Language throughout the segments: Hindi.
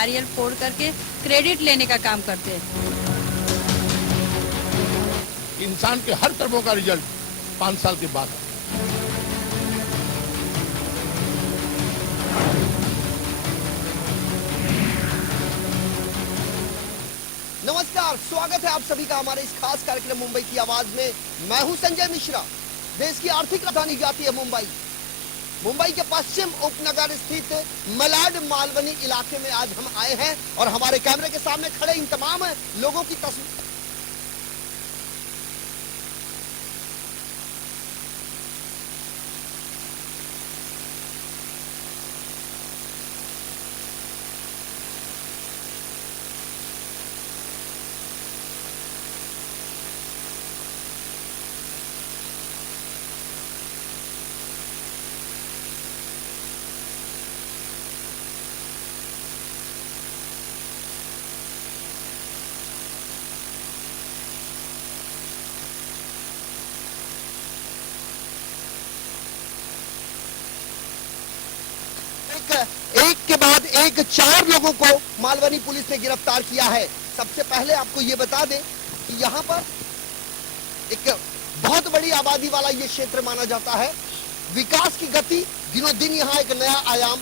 नारियल फोड़ करके क्रेडिट लेने का काम करते हैं। इंसान के हर कर्मों का रिजल्ट 5 साल के बाद आता है। नमस्कार, स्वागत है आप सभी का हमारे इस खास कार्यक्रम मुंबई की आवाज में। मैं हूं संजय मिश्रा। देश की आर्थिक राजधानी जाती है मुंबई। मुंबई के पश्चिम उपनगर स्थित मलाड मालवनी इलाके में आज हम आए हैं और हमारे कैमरे के सामने खड़े इन तमाम लोगों की तस्वीर एक के बाद एक 4 लोगों को मालवनी पुलिस ने गिरफ्तार किया है। सबसे पहले आपको ये बता दें कि यहाँ पर एक बहुत बड़ी आबादी वाला ये क्षेत्र माना जाता है। विकास की गति दिनों दिन यहाँ एक नया आयाम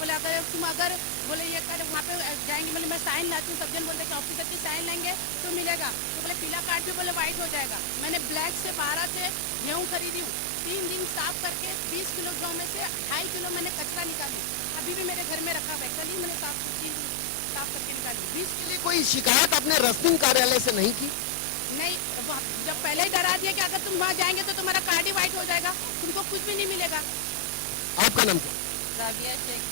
बोले अगर बोले ये कर वहाँ पे जाएंगे, बोले मैं साइन लाती हूँ, सब जन बोलते कि ऑफिसर की साइन लेंगे तो मिलेगा, तो बोले पीला कार्ड भी बोले वाइट हो जाएगा। मैंने ब्लैक से 12 से गेहूँ खरीदी हूँ, 3 दिन साफ करके 20 किलो गेहूँ में से 2.5 किलो मैंने कचरा निकाली, अभी भी मेरे घर में रखा हुआ है, कल ही मैंने साफ करके निकाली। 20 के लिए कोई शिकायत अपने रस्टिंग कार्यालय से नहीं की? नहीं, जब पहले ही डरा दिया कि अगर तुम वहाँ जाएंगे तो तुम्हारा कार्ड ही वाइट हो जाएगा, तुमको कुछ भी नहीं मिलेगा। आपका नाम क्या? राबिया शेख।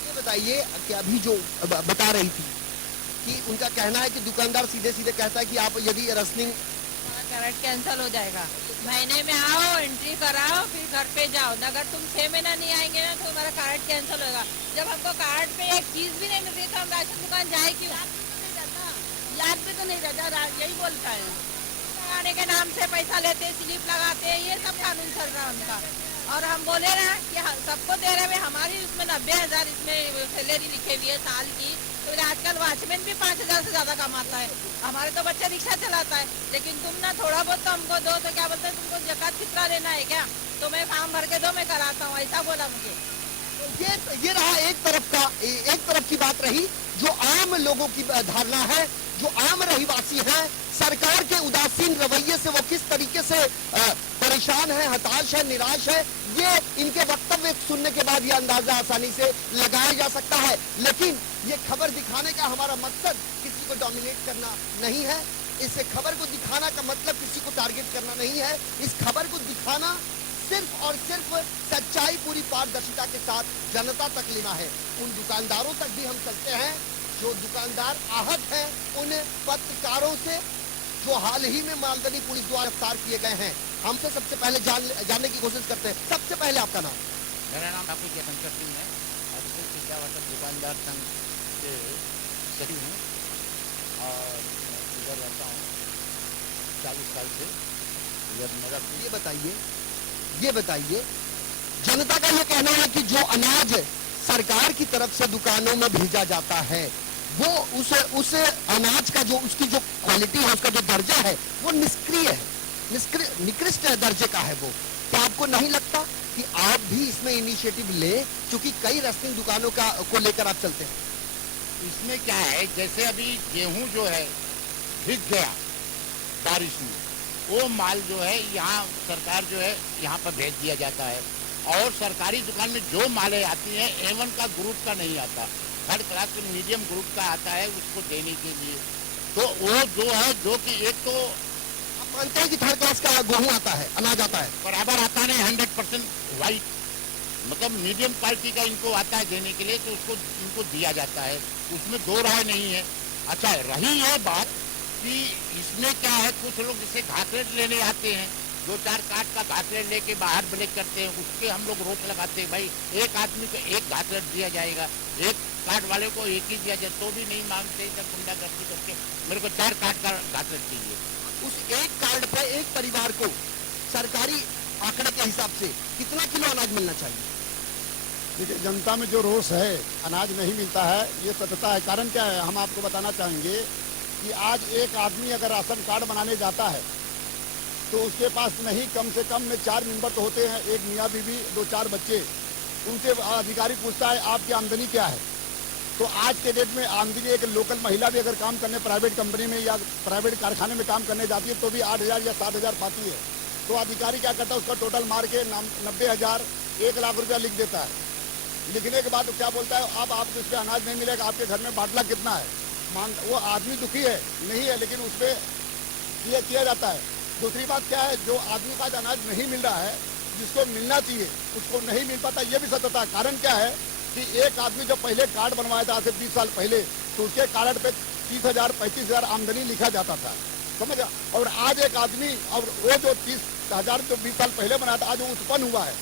ये बताइए कि अभी जो बता रही थी कि उनका कहना है कि दुकानदार सीधे सीधे कहता है कि आप यदि रस्टिंग कार्ड कैंसिल हो जाएगा, महीने में आओ एंट्री कराओ फिर घर पे जाओ, अगर तुम 6 महीना नहीं आएंगे ना तो हमारा कार्ड कैंसिल होगा। जब हमको कार्ड पे एक चीज भी नहीं मिल रही तो हम राशन दुकान जाए क्यों? याद भी तो नहीं रहता, यही बोलता है, लगाने के नाम से पैसा लेते, स्लिप लगाते, ये सब कानून चल रहा है उनका। और हम बोले ना कि सबको दे रहे हैं, हमारी उसमें 90,000 इसमें सैलरी लिखे हुई है साल की, तो आजकल वॉचमैन भी 5,000 से ज्यादा कमाता है, हमारे तो बच्चे रिक्शा चलाता है, लेकिन तुम ना थोड़ा बहुत तो हमको दो, तो क्या बोलते हैं तुमको जकात कितना लेना है क्या, तो मैं फॉर्म भर के दो, मैं कराता हूँ, ऐसा बोला मुझे। ये रहा एक तरफ की बात रही जो आम लोगों की धारणा है, जो आम रहीवासी हैं, सरकार के उदासीन रवैये से वो किस तरीके से परेशान है, हताश है, निराश है, ये इनके वक्तव्य सुनने के बाद ये अंदाजा आसानी से लगाया जा सकता है। लेकिन ये खबर दिखाने का हमारा मकसद किसी को डोमिनेट करना नहीं है, इस खबर को दिखाना का मतलब किसी को टारगेट करना नहीं है, इस खबर को दिखाना सिर्फ और सिर्फ सच्चाई पूरी पारदर्शिता के साथ जनता तक लेना है। उन दुकानदारों तक भी हम चलते हैं जो दुकानदार आहत हैं, उन पत्रकारों से जो हाल ही में मालदनी पुलिस द्वारा गिरफ्तार किए गए हैं, हमसे सबसे पहले जानने की कोशिश करते हैं। सबसे पहले आपका नाम? मेरा नाम काफी जयशंकर सिंह है, दुकानदार संघ के सचिव हूँ और इधर रहता हूँ 40 साल से। ये बताइए जनता का ये कहना है कि जो अनाज सरकार की तरफ से दुकानों में भेजा जाता है वो उस अनाज का जो उसकी जो क्वालिटी है, उसका जो दर्जा है वो निकृष्ट दर्जे का है। वो क्या आपको नहीं लगता कि आप भी इसमें इनिशिएटिव ले, क्योंकि कई रस्टिंग दुकानों को लेकर आप चलते हैं? इसमें क्या है, जैसे अभी गेहूं जो है भीग गया बारिश में, वो माल जो है यहाँ सरकार जो है यहाँ पर भेज दिया जाता है, और सरकारी दुकान में जो मालें आती हैं A1 का ग्रुप का नहीं आता, 3rd क्लास के मीडियम ग्रुप का आता है उसको देने के लिए। तो वो जो है जो कि एक तो आप मानते हैं कि 3rd क्लास का गेहूं आता है, अनाज आता है, बराबर आता नहीं, 100% वाइट, मतलब मीडियम क्वालिटी का इनको आता है देने के लिए, तो उसको इनको दिया जाता है, उसमें दो राय नहीं है। अच्छा, रही है बात कि इसमें क्या है, कुछ लोग जैसे घासलेट लेने आते हैं, 2-4 कार्ड का घासलेट लेके बाहर ब्लैक करते हैं, उसके हम लोग रोक लगाते हैं, भाई एक आदमी को एक घासलेट दिया जाएगा, एक कार्ड वाले को एक ही दिया जाए, तो भी नहीं मांगते, जब गुंडागर्दी करके मेरे को 4 कार्ड का घासलेट चाहिए। उस एक कार्ड पे एक परिवार को सरकारी आंकड़े के हिसाब से कितना किलो अनाज मिलना चाहिए? देखिए, जनता में जो रोष है, अनाज नहीं मिलता है, ये सत्यता है। कारण क्या है, हम आपको बताना चाहेंगे कि आज एक आदमी अगर राशन कार्ड बनाने जाता है तो उसके पास नहीं कम से कम में 4 मेंबर तो होते हैं, एक मियाँ बीवी, 2-4 बच्चे। उनसे अधिकारी पूछता है आपकी आमदनी क्या है, तो आज के डेट में आमदनी, एक लोकल महिला भी अगर काम करने प्राइवेट कंपनी में या प्राइवेट कारखाने में काम करने जाती है तो भी 8,000 या 7,000 पाती है। तो अधिकारी क्या करता है, उसका टोटल मार के 90,000, 1 लाख रुपया लिख देता है। लिखने के बाद तो क्या बोलता है, अब आपको इस पर अनाज नहीं मिलेगा, आपके घर में बाटला कितना है, वो आदमी दुखी है नहीं है, लेकिन उस पर ये किया जाता है। दूसरी बात क्या है, जो आदमी का अनाज नहीं मिल रहा है, जिसको मिलना चाहिए उसको नहीं मिल पाता, ये भी सत्यता। कारण क्या है कि एक आदमी जो पहले कार्ड बनवाया था आज से 20 साल पहले, तो उसके कार्ड पे 30,000 35,000 आमदनी लिखा जाता था, समझा। और आज एक आदमी, और वो जो 30,000 जो 20 साल पहले बनाया था, आज वो उत्पन्न हुआ है,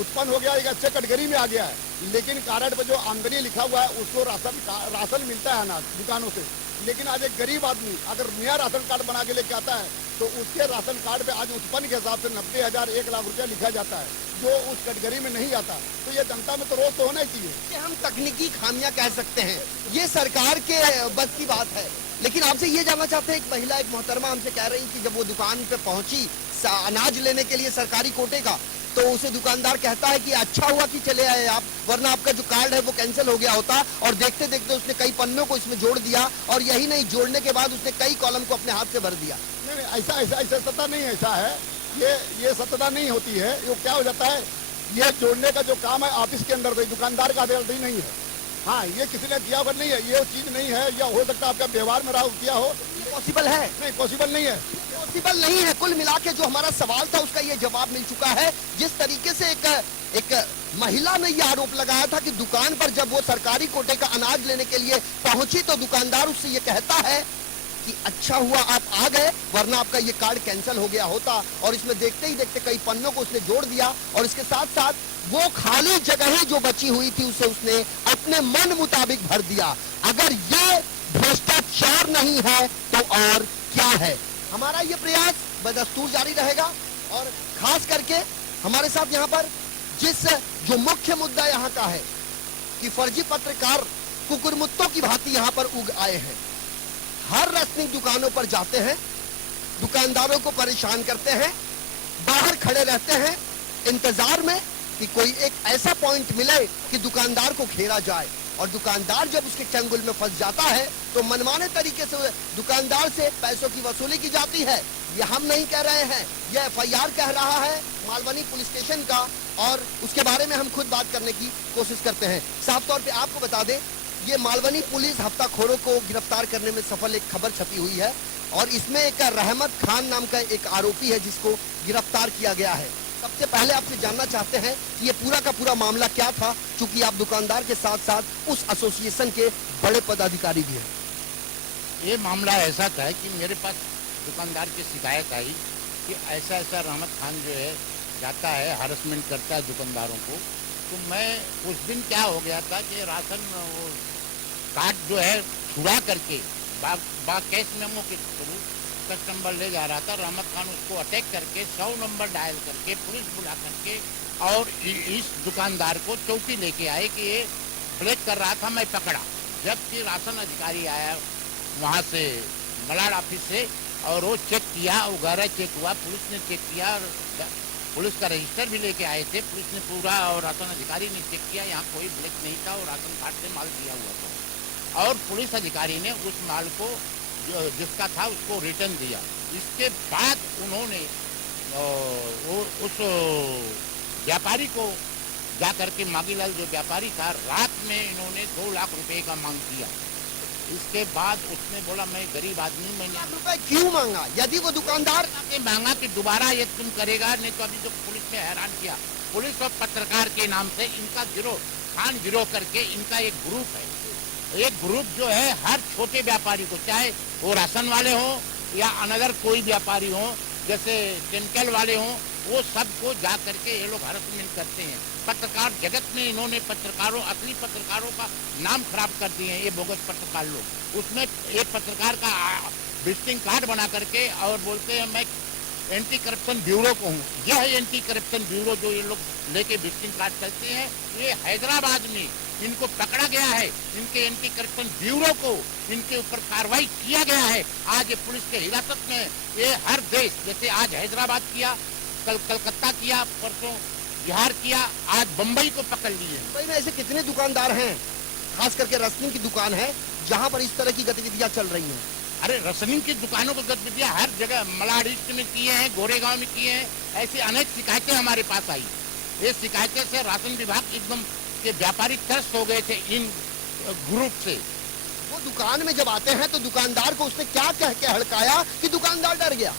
उत्पन्न हो गया, एक अच्छे कैटेगरी में आ गया है, लेकिन कार्ड पे जो आमदनी लिखा हुआ है उसको राशन मिलता है अनाज दुकानों से। लेकिन आज एक गरीब आदमी अगर नया राशन कार्ड बना के लेके आता है तो उसके राशन कार्ड पे आज उत्पन्न के हिसाब से 90,000 1 लाख रुपया लिखा जाता है, जो उस कैटेगरी में नहीं आता। तो ये जनता में तो रोज तो होना ही चाहिए। हम तकनीकी खामियां कह सकते हैं, ये सरकार के बस की बात है। लेकिन आपसे ये जानना चाहते हैं, एक महिला, एक मोहतरमा हमसे कह रही कि जब वो दुकान पे पहुंची अनाज लेने के लिए सरकारी कोटे का, तो उसे दुकानदार कहता है कि अच्छा हुआ कि चले आए आप, वरना आपका जो कार्ड है वो कैंसिल हो गया होता। और देखते देखते उसने कई पन्नों को इसमें जोड़ दिया, और यही नहीं, जोड़ने के बाद उसने कई कॉलम को अपने हाथ से भर दिया। नहीं नहीं, ऐसा ऐसा ऐसा सत्ता नहीं, ऐसा है ये सत्यता नहीं होती है। ये क्या हो जाता है, ये जोड़ने का जो काम है ऑफिस के अंदर, दुकानदार का अथॉरिटी नहीं है। हाँ, ये किसी ने किया नहीं है, ये चीज नहीं है, या हो सकता है आपका व्यवहार में रहा किया हो, पॉसिबल है? नहीं पॉसिबल नहीं है, पॉसिबल नहीं है। कुल मिला के जो हमारा सवाल था उसका ये जवाब मिल चुका है। जिस तरीके से एक महिला ने यह आरोप लगाया था कि दुकान पर जब वो सरकारी कोटे का अनाज लेने के लिए पहुंची तो दुकानदार उससे ये कहता है कि अच्छा हुआ आप आ गए, वरना आपका ये कार्ड कैंसिल हो गया होता। और इसमें देखते ही देखते कई पन्नों को उसने जोड़ दिया, और इसके साथ साथ वो खाली जगह ही जो बची हुई थी उसे उसने अपने मन मुताबिक भर दिया। अगर ये भ्रष्टाचार नहीं है तो और क्या है? हमारा ये प्रयास बदस्तूर जारी रहेगा, और खास करके हमारे साथ यहाँ पर जो मुख्य मुद्दा यहाँ का है कि फर्जी पत्रकार कुकुरमुत्तों की भांति यहाँ पर उग आए हैं, हर राशनिक दुकानों पर जाते हैं, दुकानदारों को परेशान करते हैं, बाहर खड़े रहते हैं इंतजार में कि कोई एक ऐसा पॉइंट मिले कि दुकानदार को घेरा जाए। और दुकानदार जब उसके चंगुल में फंस जाता है तो मनमाने तरीके से दुकानदार से पैसों की वसूली की जाती है। ये हम नहीं कह रहे हैं, यह एफआईआर कह रहा है मालवनी पुलिस स्टेशन का, और उसके बारे में हम खुद बात करने की कोशिश करते हैं। साफ तौर पे आपको बता दें, ये मालवनी पुलिस हफ्ताखोरों को गिरफ्तार करने में सफल एक खबर छपी हुई है, और इसमें एक रहमत खान नाम का एक आरोपी है जिसको गिरफ्तार किया गया है। सबसे पहले आपसे जानना चाहते हैं कि ये पूरा का पूरा मामला क्या था, क्योंकि आप दुकानदार के साथ साथ उस एसोसिएशन के बड़े पदाधिकारी भी हैं। ये मामला ऐसा था कि मेरे पास दुकानदार की शिकायत आई कि ऐसा ऐसा रहमत खान जो है जाता है, हरासमेंट करता है दुकानदारों को। तो मैं उस दिन क्या हो गया था कि राशन कार्ड जो है छुड़ा करके कैश मेमो के थ्रू कस्टमर ले जा रहा था। रहमत खान उसको अटैक करके 100 नंबर डायल करके पुलिस बुला करके और इस दुकानदार को चौकी लेके आए कि ये ब्लैक कर रहा था, मैं पकड़ा। जबकि राशन अधिकारी आया वहाँ से मलाड ऑफिस से, और वो चेक किया, वो गहरा चेक हुआ, पुलिस ने चेक किया, और पुलिस का रजिस्टर भी लेके आए थे पुलिस ने पूरा, और राशन अधिकारी ने चेक किया, यहाँ कोई ब्लैक नहीं था, और राशन कार्ड से माल दिया हुआ था। और पुलिस अधिकारी ने उस माल को जिसका था उसको रिटर्न दिया। इसके बाद उन्होंने उस व्यापारी को जा करके, मागीलाल जो व्यापारी था, रात में इन्होंने 2 लाख रुपए का मांग किया। इसके बाद उसने बोला मैं गरीब आदमी, मैंने रुपए क्यों मांगा? यदि वो दुकानदार मांगा कि दोबारा ये तुम करेगा नहीं तो अभी तो पुलिस ने हैरान किया। पुलिस और पत्रकार के नाम से इनका गिरोह, खान गिरोह करके इनका एक ग्रुप है। एक ग्रुप जो है हर छोटे व्यापारी को, चाहे वो राशन वाले हों या अनदर कोई व्यापारी हो, जैसे केमिकल वाले हों, वो सबको जा करके ये लोग हरासमेंट करते हैं। पत्रकार जगत में इन्होंने पत्रकारों, असली पत्रकारों का नाम खराब कर दिए हैं ये बोगस पत्रकार लोग। उसमें एक पत्रकार का विजिटिंग कार्ड बना करके और बोलते हैं मैं एंटी करप्शन ब्यूरो को हूँ। यह एंटी करप्शन ब्यूरो जो ये लोग लेके विजिटिंग कार्ड करते हैं, ये हैदराबाद में इनको पकड़ा गया है। इनके एंटी करप्शन ब्यूरो को इनके ऊपर कार्रवाई किया गया है। आज ये पुलिस के हिरासत में। ये हर देश, जैसे आज हैदराबाद किया, कल कलकत्ता किया, परसों बिहार किया, आज बम्बई को पकड़ लिए। मुंबई में ऐसे कितने दुकानदार हैं, खास करके रसनिंग की दुकान है, जहाँ पर इस तरह की गतिविधियां चल रही हैं? अरे रसनिंग की दुकानों की गतिविधियां हर जगह, मलाड ईस्ट में किए हैं, गोरेगांव में किए हैं। ऐसी अनेक शिकायतें हमारे पास आई। ये शिकायतें से राशन विभाग एकदम के व्यापारी त्रस्त हो गए थे इन ग्रुप से। वो दुकान में जब आते हैं तो दुकानदार को उसने क्या कह के हड़काया कि दुकानदार डर गया?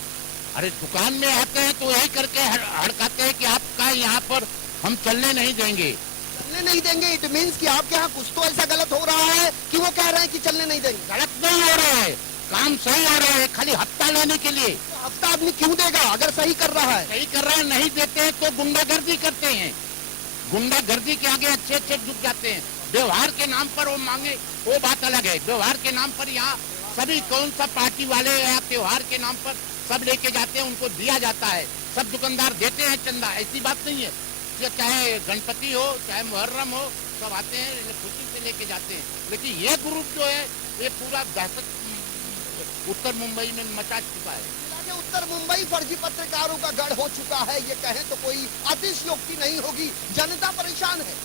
अरे दुकान में आते हैं तो यही करके हड़काते हैं कि आपका यहाँ पर हम चलने नहीं देंगे। चलने नहीं देंगे, इट मीन्स कि आपके यहाँ कुछ तो ऐसा गलत हो रहा है कि वो कह रहे हैं कि चलने नहीं देंगे। गलत नहीं हो रहा है, काम सही हो रहा है, खाली हफ्ता लेने के लिए। तो हफ्ता आदमी क्यों देगा अगर सही कर रहा है? सही कर रहा है, नहीं देते हैं तो गुंडागर्दी करते हैं। गुंडागर्दी के आगे अच्छे अच्छे झुक जाते हैं। व्यवहार के नाम पर वो मांगे, वो बात अलग है। व्यवहार के नाम पर यहाँ सभी कौन सा पार्टी वाले या त्योहार के नाम पर सब लेके जाते हैं, उनको दिया जाता है। सब दुकानदार देते हैं चंदा, ऐसी बात नहीं है। चाहे गणपति हो चाहे मुहर्रम हो, सब आते हैं, खुशी से लेके जाते हैं। लेकिन ये ग्रुप जो है ये पूरा दहशत उत्तर मुंबई में मचा चुका है। उत्तर मुंबई फर्जी पत्रकारों का गढ़ हो चुका है, ये कहें तो कोई अतिशयोक्ति नहीं होगी। जनता परेशान है।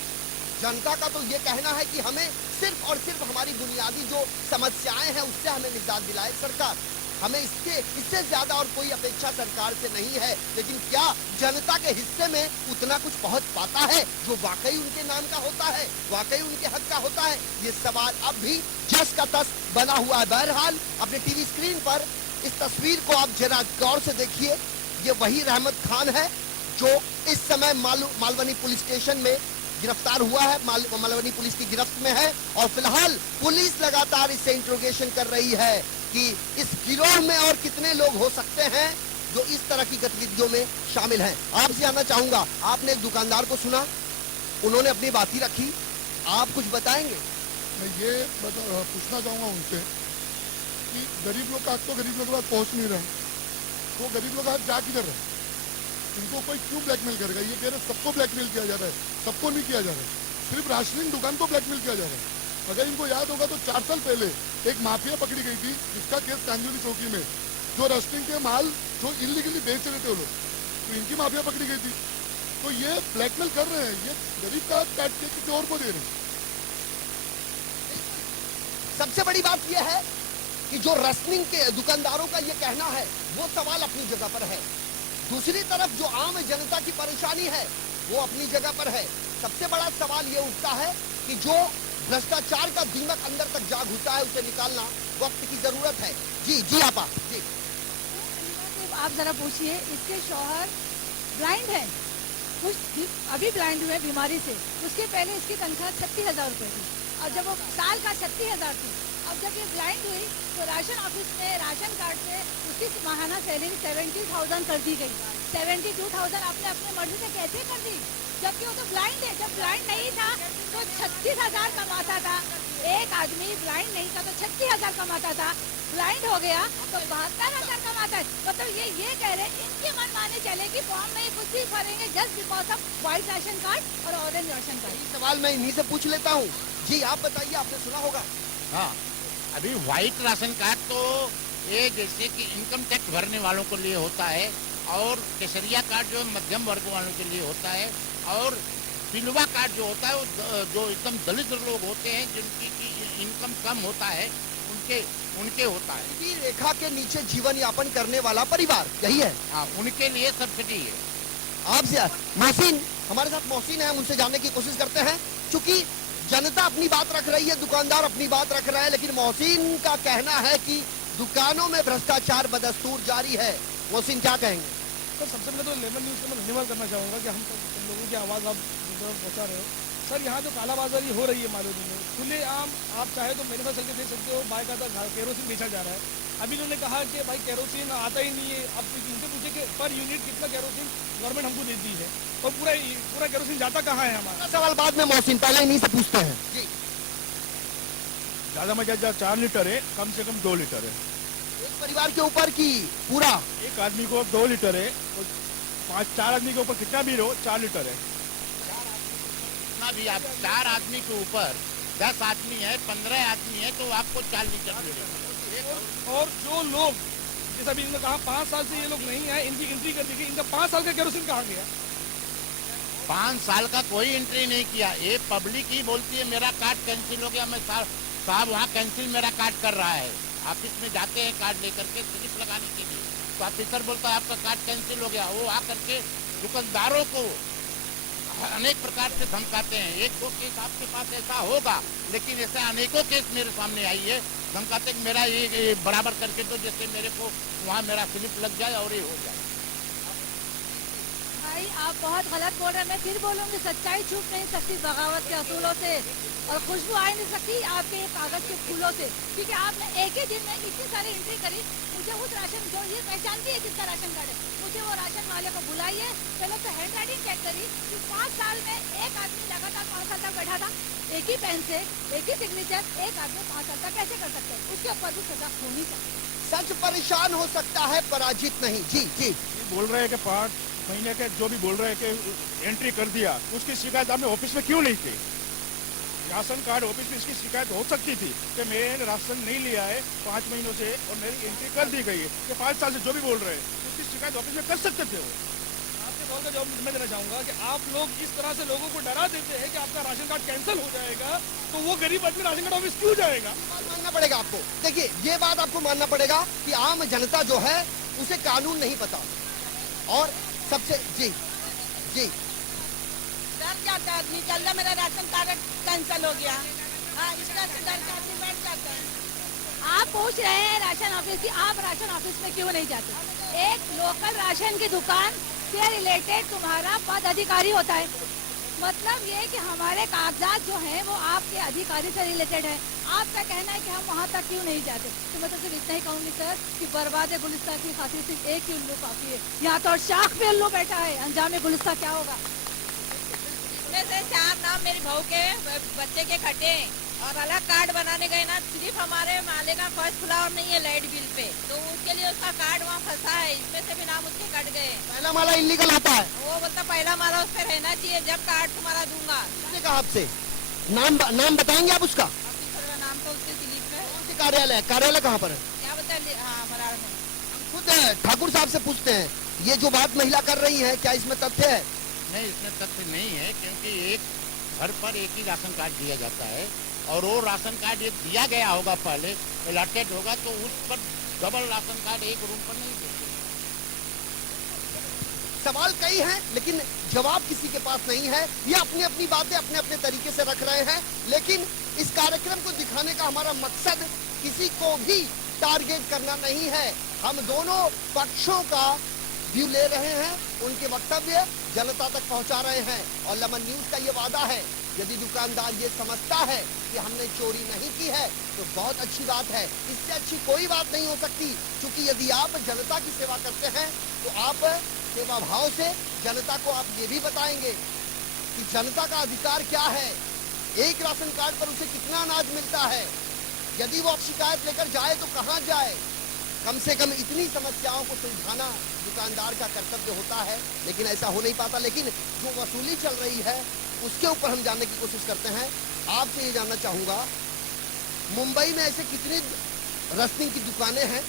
जनता का तो ये कहना है कि हमें सिर्फ और सिर्फ हमारी बुनियादी जो समस्याएं हैं उससे हमें निजात दिलाए सरकार। हमें इससे ज्यादा और कोई अपेक्षा सरकार से नहीं है। लेकिन क्या जनता के हिस्से में उतना कुछ पहुंच पाता है जो वाकई उनके नाम का होता है, वाकई उनके हक का होता है? ये सवाल अब भी जस का तस बना हुआ है। बहरहाल अपने टीवी स्क्रीन पर इस तस्वीर को आप जरा गौर से देखिए। ये वही रहमत खान है जो इस समय मालवनी पुलिस स्टेशन में गिरफ्तार हुआ है, मालवनी पुलिस की गिरफ्त में है और फिलहाल पुलिस लगातार इससे इंट्रोगेशन कर रही है कि इस गिरोह में और कितने लोग हो सकते हैं जो इस तरह की गतिविधियों में शामिल हैं। आपसे जानना चाहूंगा, आपने एक दुकानदार को सुना, उन्होंने अपनी बात ही रखी, आप कुछ बताएंगे? मैं ये पूछना चाहूँगा उनसे कि गरीब लोग का हक तो गरीब लोग के पास पहुँच नहीं रहा, तो गरीब लोग का हक जा किधर रहा? इनको कोई क्यों ब्लैकमेल करेगा? ये कह रहे सबको ब्लैकमेल किया जा रहा है, सबको नहीं किया जा रहा है, सिर्फ राशनिंग दुकान को ब्लैकमेल किया जा रहा है। अगर इनको याद होगा तो 4 साल पहले एक माफिया पकड़ी गई थी जिसका केस कांजोली चौकी में, जो राशनिंग के माल जो इलीगली बेच रहे थे वो लोग, तो इनकी माफिया पकड़ी गई थी। तो ये ब्लैकमेल कर रहे हैं, ये गरीब का हक काट के किसी और को दे रहे हैं। सबसे बड़ी बात यह है कि जो रसनिंग के दुकानदारों का ये कहना है वो सवाल अपनी जगह पर है। दूसरी तरफ जो आम जनता की परेशानी है वो अपनी जगह पर है। सबसे बड़ा सवाल ये उठता है कि जो भ्रष्टाचार का दीमक अंदर तक जा घुसा है उसे निकालना वक्त की जरूरत है। जी आपा जी, आप जरा पूछिए, इसके शौहर ब्लाइंड है, कुछ अभी ब्लाइंड हुए बीमारी से। उसके पहले इसकी तनख्वाह 36,000 रुपए थी और जब वो साल का 36,000 थी। अब जब ये ब्लाइंड हुई तो राशन ऑफिस में राशन कार्ड से उसकी माहाना सैलरी 70,000 कर दी गई। 72,000 आपने अपने मर्जी से कैसे कर दी, जबकि वो तो ब्लाइंड है। जब ब्लाइंड नहीं था तो 36,000 कमाता था। एक आदमी ब्लाइंड नहीं था तो 36,000 कमाता था, ब्लाइंड हो गया तो 72,000 कमाता है। मतलब ये कह रहे हैं इनकी मन माने चले कि फॉर्म में कुछ भी भरेंगे just because of white ration card और ऑरेंज राशन कार्ड। सवाल मैं इन्हीं से पूछ लेता हूँ। जी आप बताइए, आपने सुना होगा। हाँ, अभी व्हाइट राशन कार्ड तो ये जैसे कि इनकम टैक्स भरने वालों के लिए होता है और केसरिया कार्ड जो मध्यम वर्ग वालों के लिए होता है और बिलवा कार्ड जो होता है वो जो एकदम दलित लोग होते हैं जिनकी इनकम कम होता है उनके होता है। गरीबी रेखा के नीचे जीवन यापन करने वाला परिवार, यही है। हाँ, उनके लिए सब्सिडी है। आपसे मोहसिन, हमारे साथ मोहसिन है, हम उनसे जानने की कोशिश करते हैं। क्योंकि जनता अपनी बात रख रही है, दुकानदार अपनी बात रख रहा है, लेकिन मोहसिन का कहना है कि दुकानों में भ्रष्टाचार बदस्तूर जारी है। मोहसिन क्या कहेंगे? सर, सबसे पहले तो लेमन न्यूज़ को मैं धन्यवाद करना चाहूँगा कि हम लोगों की आवाज़ आप पहुँचा रहे हो। सर, यहाँ जो कालाबाजारी हो रही है मालूम में खुलेआम, आप चाहे तो मेरे साथ चल के देख सकते हो, बाकायदा केरोसिन बेचा जा रहा है। अभी इन्होंने कहा कि भाई केरोसिन आता ही नहीं है। अब इनसे पूछे कि पर यूनिट कितना केरोसिन गवर्नमेंट हमको देती है और पूरा केरोसिन जाता कहाँ है हमारा? सवाल बाद में मोहसिन, पहले इन्हीं से पूछते हैं। जी, ज़्यादा में ज़्यादा 4 लीटर है, कम से कम 2 लीटर है एक परिवार के ऊपर की पूरा। एक आदमी को 2 लीटर है तो 4 आदमी के ऊपर कितना भी हो 4 लीटर है। भी आप 4 आदमी के ऊपर 10 आदमी है, 15 आदमी है तो आपको 4 लीटर मिलेगा। और जो लोग जैसा अभी इन्होंने कहा 5 साल से ये लोग नहीं आए, इनकी एंट्री कर दी गई, इनका 5 साल का केरोसिन कहाँ गया? 5 साल का कोई एंट्री नहीं किया। ये पब्लिक ही बोलती है मेरा कार्ड कैंसिल हो गया, मैं साहब वहाँ कैंसिल मेरा कार्ड कर रहा है। ऑफिस में जाते हैं कार्ड लेकर के स्लिप लगाने के लिए, तो ऑफिसर बोलता है आपका कार्ड कैंसिल हो गया। वो आकर के दुकानदारों को अनेक प्रकार से धमकाते हैं। 1-2 केस आपके पास ऐसा होगा, लेकिन ऐसे अनेकों केस मेरे सामने आई है। धमकाते कि मेरा ये बराबर करके दो, जैसे मेरे को वहाँ मेरा स्लिप लग जाए और ये हो जाए। भाई आप बहुत गलत बोल रहे हैं। मैं फिर बोलूंगी, सच्चाई छुप नहीं सकती बगावत के असूलों से और खुशबू आ नहीं सकती आपके कागज के फूलों से, क्योंकि आपने एक ही दिन में इतनी सारी एंट्री करी। मुझे उस राशन जो ये पहचानती है जिसका राशन कार्ड है, मुझे वो राशन वाले को बुलाइए, पहले तो हैंड राइटिंग चेक करी कि 5 साल में एक आदमी लगातार 5 साल तक बैठा था, एक ही पेन से एक ही सिग्नेचर, एक आदमी 5 साल तक कैसे कर सकते हैं? उसके ऊपर भी सजा होनी चाहिए। सच परेशान हो सकता है, पराजित नहीं। जी जी, बोल रहे हैं कि 5 महीने के जो भी बोल रहे हैं कि एंट्री कर दिया, उसकी शिकायत आपने ऑफिस में क्यों नहीं की? राशन कार्ड ऑफिस में इसकी शिकायत हो सकती थी कि मैंने राशन नहीं लिया है 5 महीनों से और मेरी एंट्री कर दी गई है कि 5 साल से जो भी बोल रहे हैं तो उसकी शिकायत ऑफिस में कर सकते थे वो। आपके सवाल का जवाब मैं देना चाहूंगा कि आप लोग इस तरह से लोगों को डरा देते हैं कि आपका राशन कार्ड कैंसिल हो जाएगा तो वो गरीब आदमी राशन कार्ड ऑफिस क्यों जाएगा? मानना पड़ेगा आपको। देखिए ये बात आपको मानना पड़ेगा कि आम जनता जो है उसे कानून नहीं पता और सबसे जी डर जाता है आदमी, चल रहा मेरा राशन कार्ड कैंसिल हो गया। हाँ, इस तरह से डर के आदमी बैठ जाता है। आप पूछ रहे हैं राशन ऑफिस की, आप राशन ऑफिस में क्यों नहीं जाते? एक लोकल राशन की दुकान से रिलेटेड तुम्हारा पद अधिकारी होता है, मतलब ये कि हमारे कागजात जो हैं वो आपके अधिकारी से रिलेटेड है। आपका कहना है कि हम वहाँ तक क्यों नहीं जाते, तो मैं तो सिर्फ इतना ही कहूँगी सर कि बर्बाद गुलिस्तान की खातिर सिर्फ एक ही उल्लू काफी है। यहाँ तो शाख पे उल्लू बैठा है, अंजाम गुलिस्तान क्या होगा? इसमें से 4 नाम मेरी बहू के बच्चे के कटे हैं और अलग कार्ड बनाने गए ना, सिर्फ हमारे माले का फर्स्ट फ्लोर नहीं है लाइट बिल पे, तो उसके लिए उसका कार्ड वहाँ फंसा है, इसमें से भी नाम उसके कट गए। पहला माला इलीगल आता है। वो बोलता पहला माला उस पे रहना चाहिए, जब कार्ड तुम्हारा दूंगा। किसने कहा आपसे? नाम बताएंगे आप उसका? ऑफिसर का नाम तो उसके स्लिप है। कौन सी कार्यालय कहाँ पर है? क्या बता? हाँ, मराड़ में। हम खुद ठाकुर साहब से पूछते हैं, ये जो बात महिला कर रही है क्या इसमें तथ्य है? नहीं, इसमें तथ्य नहीं है, क्योंकि एक घर पर एक ही राशन कार्ड दिया जाता है और वो राशन कार्ड एक दिया गया होगा पहले अलॉटेड होगा, तो उस पर डबल राशन कार्ड एक रूम पर नहीं देते। सवाल कई हैं लेकिन जवाब किसी के पास नहीं है। ये अपनी अपनी बातें अपने अपने तरीके से रख रहे हैं, लेकिन इस कार्यक्रम को दिखाने का हमारा मकसद किसी को भी टारगेट करना नहीं है। हम दोनों पक्षों का व्यू ले रहे हैं, उनके वक्तव्य जनता तक पहुंचा रहे हैं और लेमन न्यूज का ये वादा है, यदि दुकानदार ये समझता है कि हमने चोरी नहीं की है तो बहुत अच्छी बात है। इससे अच्छी कोई बात नहीं हो सकती, क्योंकि यदि आप जनता की सेवा करते हैं तो आप सेवा भाव से जनता को आप ये भी बताएंगे कि जनता का अधिकार क्या है, एक राशन कार्ड पर उसे कितना अनाज मिलता है, यदि वो शिकायत लेकर जाए तो कहाँ जाए। कम से कम इतनी समस्याओं को सुलझाना दुकानदार का कर्तव्य होता है, लेकिन ऐसा हो नहीं पाता। लेकिन जो वसूली चल रही है उसके ऊपर हम जानने की कोशिश करते हैं। आपसे ये जानना चाहूंगा, मुंबई में ऐसे कितनी रस्टिंग की दुकानें हैं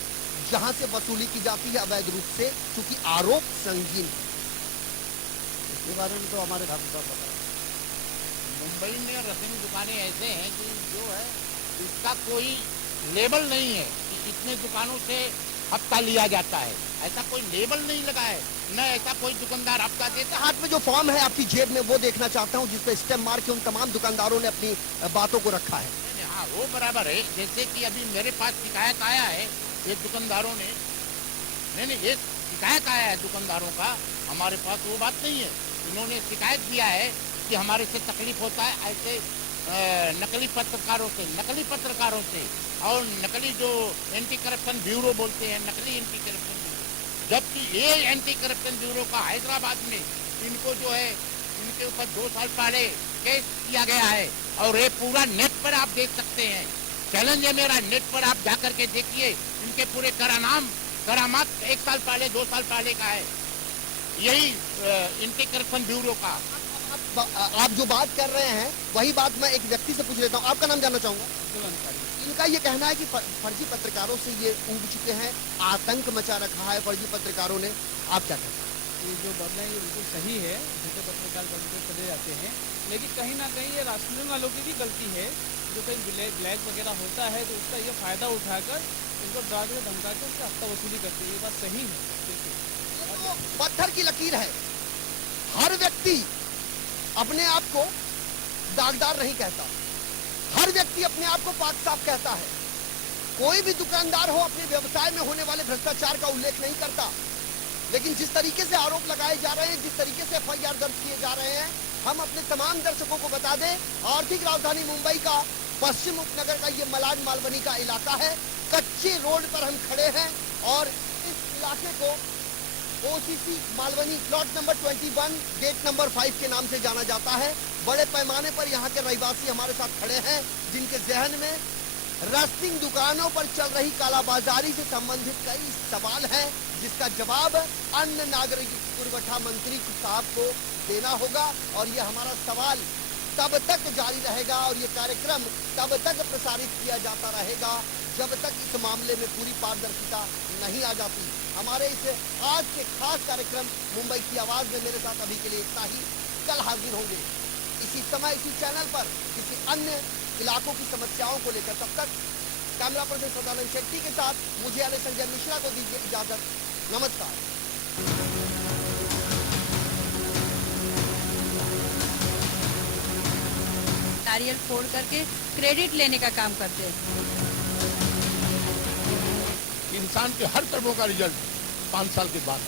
जहां से वसूली की जाती है अवैध रूप से, क्योंकि आरोप संगीन है। इसके बारे में तो हमारे ठाकुर साहब बता रहे हैं। मुंबई में राशन दुकानें ऐसे हैं कि जो है इसका कोई लेबल नहीं है कि इतने दुकानों से हफ्ता लिया जाता है, ऐसा कोई लेबल नहीं लगा है, न ऐसा कोई दुकानदार हफ्ता देता है। हाथ में जो फॉर्म है आपकी जेब में वो देखना चाहता हूँ, जिसपे स्टैम्प मार के उन तमाम दुकानदारों ने अपनी बातों को रखा है। हाँ, वो बराबर है। जैसे कि अभी मेरे पास शिकायत आया है एक दुकानदारों ने, नहीं एक शिकायत आया है दुकानदारों का, हमारे पास वो बात नहीं है। इन्होंने शिकायत दिया है कि हमारे से तकलीफ होता है ऐसे नकली पत्रकारों से और नकली जो एंटी करप्शन ब्यूरो बोलते हैं, नकली एंटी करप्शन ब्यूरो, जबकि ये एंटी करप्शन ब्यूरो का हैदराबाद में इनको जो है इनके ऊपर 2 साल पहले केस किया गया है और ये पूरा नेट पर आप देख सकते हैं। चैलेंज है मेरा, नेट पर आप जाकर के देखिए, इनके पूरे करामात 1 साल पहले 2 साल पहले का है, यही एंटी करप्शन ब्यूरो का। आप जो बात कर रहे हैं वही बात मैं एक व्यक्ति से पूछ लेता हूँ, आपका नाम जानना चाहूंगा। इनका ये कहना है कि फर्जी पत्रकारों से ये उब चुके हैं, आतंक मचा रखा है फर्जी पत्रकारों ने, आप क्या कहते हैं? ये जो बदला है ये बिल्कुल सही है, झूठे पत्रकार बन के चले जाते हैं, लेकिन कहीं ना कहीं ये राशनिंग वालों की भी गलती है। जो कहीं ब्लैक वगैरह होता है तो उसका ये फायदा उठाकर इनको डरा के धमका कर उसका हफ्ता वसूली करते हैं, ये बात सही है। तो पत्थर की लकीर है, हर व्यक्ति अपने आप को दागदार नहीं कहता, हर व्यक्ति अपने आप को पाक साफ कहता है। कोई भी दुकानदार हो अपने व्यवसाय में होने वाले भ्रष्टाचार का उल्लेख नहीं करता, लेकिन जिस तरीके से आरोप लगाए जा रहे हैं, जिस तरीके से FIR दर्ज किए जा रहे हैं, हम अपने तमाम दर्शकों को बता दें, आर्थिक राजधानी मुंबई का पश्चिम उपनगर का ये मलाड मालवनी का इलाका है। कच्चे रोड पर हम खड़े हैं और इस इलाके को OCC Malvani plot number 21 gate number 5 के नाम से जाना जाता है। बड़े पैमाने पर यहाँ के रहवासी हमारे साथ खड़े हैं, जिनके जहन में रस्टिंग दुकानों पर चल रही कालाबाजारी से संबंधित कई सवाल हैं, जिसका जवाब अन्न नागरिक पुरवठा मंत्री साहब को देना होगा। और ये हमारा सवाल तब तक जारी रहेगा और ये कार्यक्रम तब तक प्रसारित किया जाता रहेगा जब तक इस मामले में पूरी पारदर्शिता नहीं आ जाती। हमारे इस आज के खास कार्यक्रम मुंबई की आवाज में मेरे साथ अभी के लिए इतना ही। कल हाजिर होंगे इसी समय इसी चैनल पर किसी अन्य इलाकों की समस्याओं को लेकर। तब तक कैमरा पर्सन सदानंद शेट्टी के साथ मुझे यानी संजय मिश्रा को दीजिए इजाजत। नमस्कार। नारियल फोड़ करके क्रेडिट लेने का काम करते हैं। इंसान के हर कर्मों का रिजल्ट 5 साल के बाद